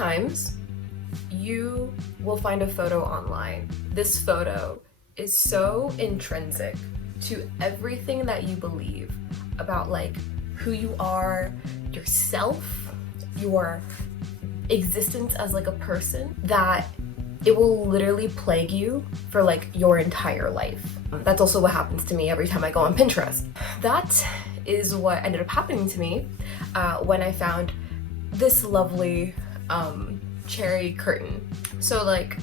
Sometimes you will find a photo online. This photo is so intrinsic to everything that you believe about like who you are, yourself, your existence as like a person, that it will literally plague you for like your entire life. That's also what happens to me every time I go on Pinterest. That is what ended up happening to me when I found this lovely cherry curtain. So like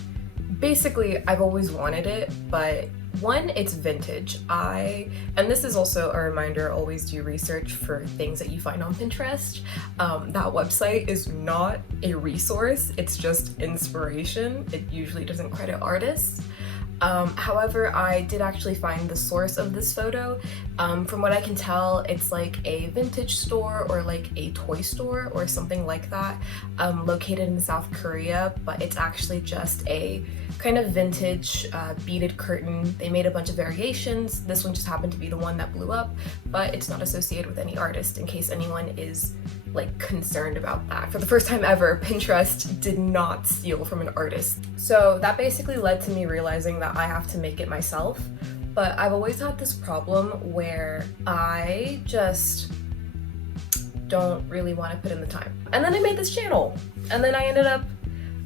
basically I've always wanted it, but one, it's vintage. And this is also a reminder, always do research for things that you find on Pinterest. That website is not a resource, it's just inspiration. It usually doesn't credit artists. However, I did actually find the source of this photo. From what I can tell, it's like a vintage store or like a toy store or something like that, located in South Korea, but it's actually just a kind of vintage beaded curtain. They made a bunch of variations. This one just happened to be the one that blew up, but it's not associated with any artist, in case anyone is like concerned about that. For the first time ever, Pinterest did not steal from an artist. So that basically led to me realizing that I have to make it myself. But I've always had this problem where I just don't really want to put in the time. And then I made this channel, and then I ended up,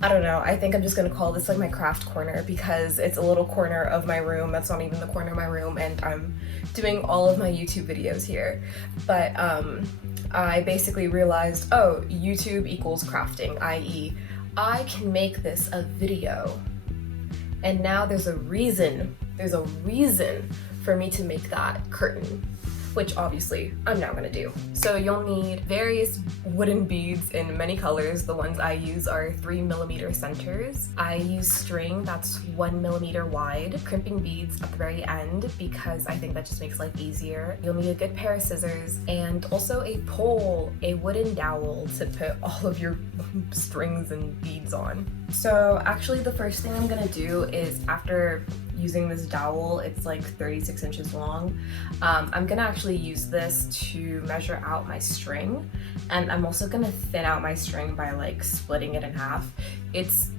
I don't know, I think I'm just gonna call this like my craft corner, because it's a little corner of my room that's not even the corner of my room, and I'm doing all of my YouTube videos here. But I basically realized, oh, YouTube equals crafting, i.e. I can make this a video. And now there's a reason for me to make that curtain, which obviously I'm now gonna do. So you'll need various wooden beads in many colors. The ones I use are 3mm centers. I use string that's 1mm wide, crimping beads at the very end because I think that just makes life easier. You'll need a good pair of scissors and also a pole, a wooden dowel to put all of your strings and beads on. So actually the first thing I'm gonna do is, after using this dowel, it's like 36 inches long, I'm gonna actually use this to measure out my string, and I'm also gonna thin out my string by like splitting it in half. It's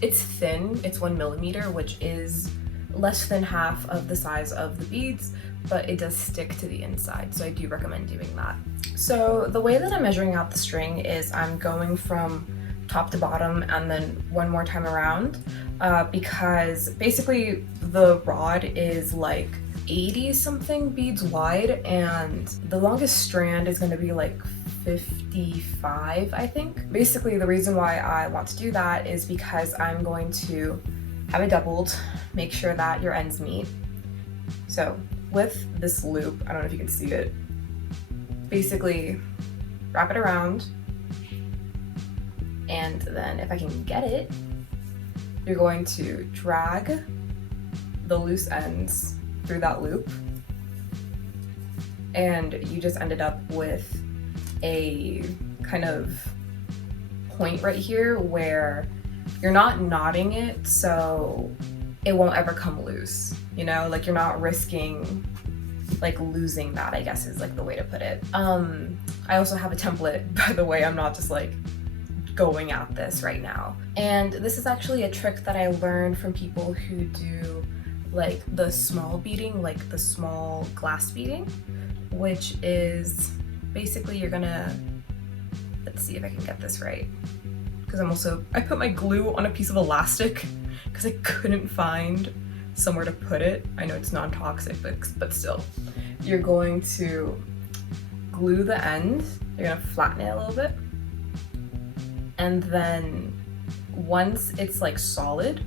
thin, it's 1mm, which is less than half of the size of the beads, but it does stick to the inside, so I do recommend doing that. So the way that I'm measuring out the string is I'm going from top to bottom and then one more time around, because basically the rod is like 80 something beads wide, and the longest strand is going to be like 55, I think. Basically the reason why I want to do that is because I'm going to have it doubled, make sure that your ends meet. So with this loop, I don't know if you can see it, basically wrap it around, and then if I can get it, you're going to drag the loose ends through that loop, and you just ended up with a kind of point right here where you're not knotting it, so it won't ever come loose, you know, like you're not risking like losing that, I guess is like the way to put it. I also have a template, by the way. I'm not just like going at this right now. And this is actually a trick that I learned from people who do like the small beading, like the small glass beading, which is basically you're gonna, let's see if I can get this right, because I put my glue on a piece of elastic because I couldn't find somewhere to put it. I know it's non-toxic, but still. You're going to glue the end, you're gonna flatten it a little bit, and then once it's like solid,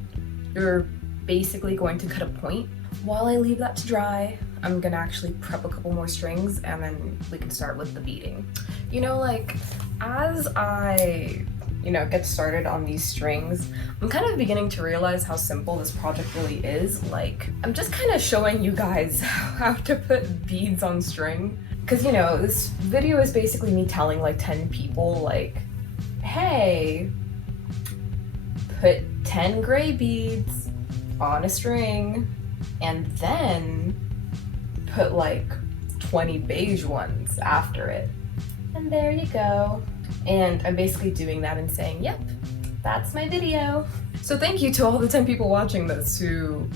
you're basically going to cut a point. While I leave that to dry, I'm gonna actually prep a couple more strings, and then we can start with the beading. You know, like as I get started on these strings, I'm kind of beginning to realize how simple this project really is. Like, I'm just kind of showing you guys how to put beads on string, because this video is basically me telling like 10 people like, hey, put 10 gray beads on a string and then put like 20 beige ones after it. And there you go. And I'm basically doing that and saying, yep, that's my video. So thank you to all the 10 people watching this who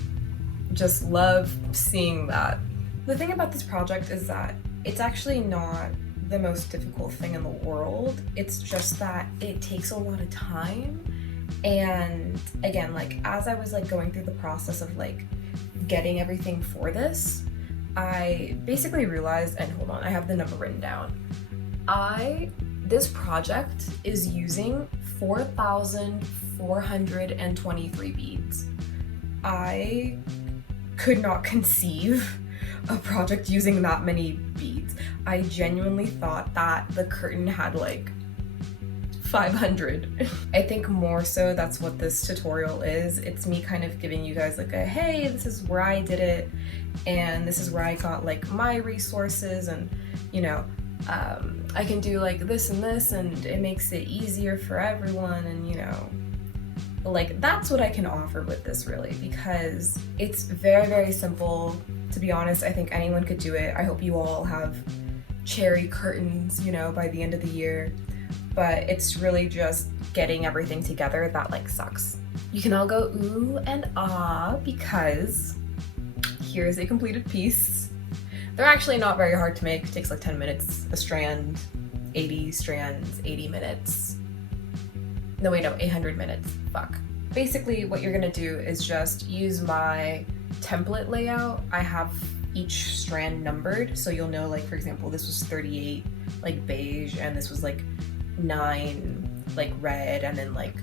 just love seeing that. The thing about this project is that it's actually not the most difficult thing in the world. It's just that it takes a lot of time. And again, like as I was like going through the process of like getting everything for this, I basically realized, and hold on, I have the number written down. This project is using 4,423 beads. I could not conceive a project using that many beads. I genuinely thought that the curtain had like 500. I think more so that's what this tutorial is. It's me kind of giving you guys like a, hey, this is where I did it, and this is where I got like my resources, and you know, I can do like this and this, and it makes it easier for everyone, and you know, like that's what I can offer with this really, because it's very, very simple. To be honest, I think anyone could do it. I hope you all have cherry curtains, you know, by the end of the year, but it's really just getting everything together that like sucks. You can all go ooh and ah because here's a completed piece. They're actually not very hard to make. It takes like 10 minutes a strand, 80 strands, 80 minutes. No, wait, no, 800 minutes, fuck. Basically what you're gonna do is just use my template layout. I have each strand numbered, so you'll know, like for example, this was 38 like beige, and this was like 9 like red, and then like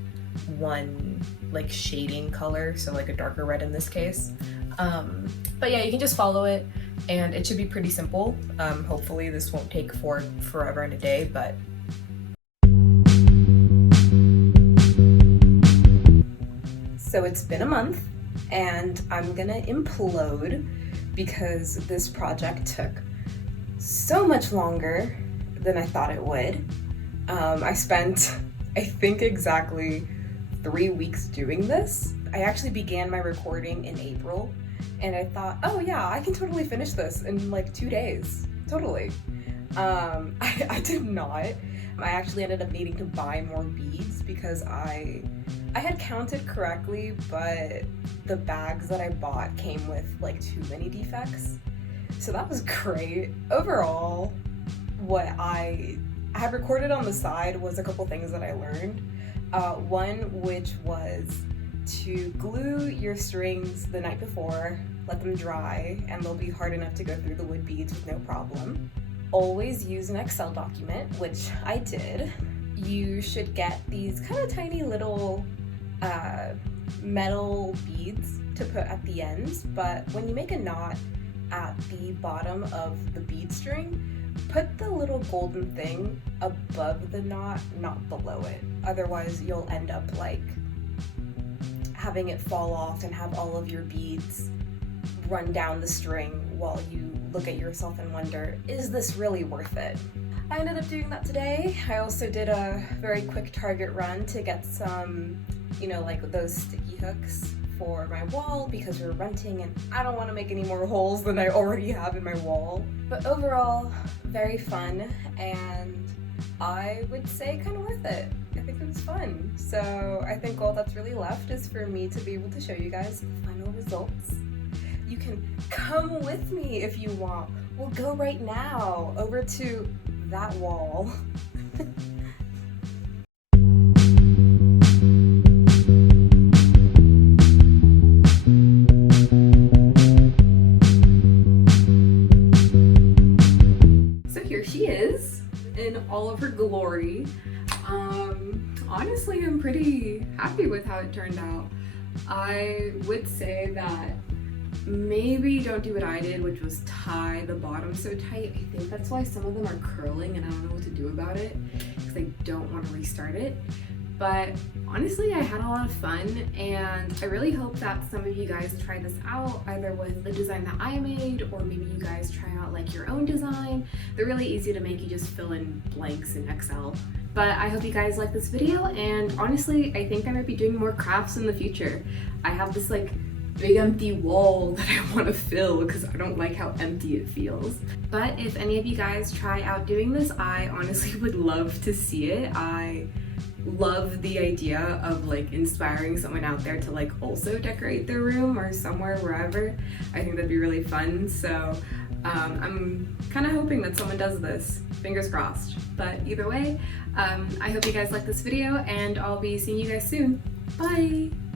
1 like shading color, so like a darker red in this case. But yeah, you can just follow it and it should be pretty simple. Hopefully this won't take forever and a day, but so it's been a month and I'm gonna implode because this project took so much longer than I thought it would. I spent, I think, exactly 3 weeks doing this. I actually began my recording in April, and I thought, oh yeah, I can totally finish this in like 2 days, totally. I did not. I actually ended up needing to buy more beads because I had counted correctly, but the bags that I bought came with like too many defects. So that was great. Overall, what I had recorded on the side was a couple things that I learned. One, which was to glue your strings the night before, let them dry, and they'll be hard enough to go through the wood beads with no problem. Always use an Excel document, which I did. You should get these kind of tiny little metal beads to put at the ends, but when you make a knot at the bottom of the bead string, put the little golden thing above the knot, not below it. Otherwise you'll end up like having it fall off and have all of your beads run down the string while you look at yourself and wonder, is this really worth it? I ended up doing that today. I also did a very quick Target run to get some, you know, like those sticky hooks for my wall because we're renting and I don't want to make any more holes than I already have in my wall. But overall, very fun, and I would say kind of worth it. I think it was fun. So I think all that's really left is for me to be able to show you guys the final results. You can come with me if you want. We'll go right now over to that wall. So here she is in all of her glory. Honestly, I'm pretty happy with how it turned out. I would say that maybe don't do what I did, which was tie the bottom so tight. I think that's why some of them are curling and I don't know what to do about it because I don't want to restart it. But honestly, I had a lot of fun, and I really hope that some of you guys try this out either with the design that I made, or maybe you guys try out like your own design. They're really easy to make. You just fill in blanks in Excel. But I hope you guys like this video, and honestly, I think I might be doing more crafts in the future. I have this like big empty wall that I want to fill because I don't like how empty it feels. But if any of you guys try out doing this, I honestly would love to see it. I love the idea of like inspiring someone out there to like also decorate their room or somewhere, wherever. I think that'd be really fun. So I'm kind of hoping that someone does this. Fingers crossed. But either way, I hope you guys like this video, and I'll be seeing you guys soon. Bye!